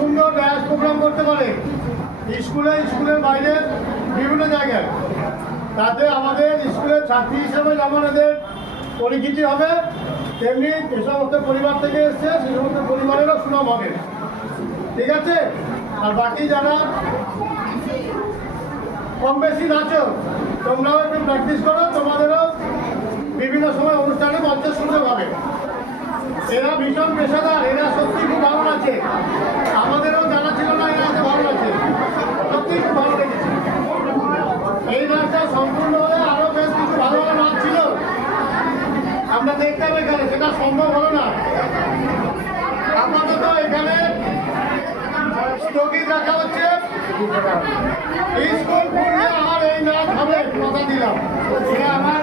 সুন্দর dance programme করতে পারে স্কুলের বাইরে বিভিন্ন জায়গায়, তাতে আমাদের স্কুলের ছাত্রী হিসাবে যেমন এদের পরিচিতি হবে, তেমনি যে সমস্ত পরিবার থেকে এসছে সে সমস্ত পরিবারেরও সুনাম হবে। ঠিক আছে? আর বাকি যারা কম বেশি নাচো, তোমরাও একটু প্র্যাকটিস করো, তোমাদেরও বিভিন্ন সময় অনুষ্ঠানে মঞ্চের সুযোগ হবে। এরা ভীষণ পেশাদার, এরা সত্যি খুব ভালো আছে, আমাদেরও জানা ছিল না এরা এত ভালো আছে, সত্যি খুব ভালো লেগেছে। এই নাচটা সম্পূর্ণ হলে আরও বেশ কিছু ভালো ভালো নাচ ছিল, আমরা দেখতাম এখানে, সেটা সম্ভব হলো না। আপাতত এখানে স্থগিত রাখা হচ্ছে। স্কুল খুললে আমার এই নাচ হবে, কথা দিলাম। এটা আমার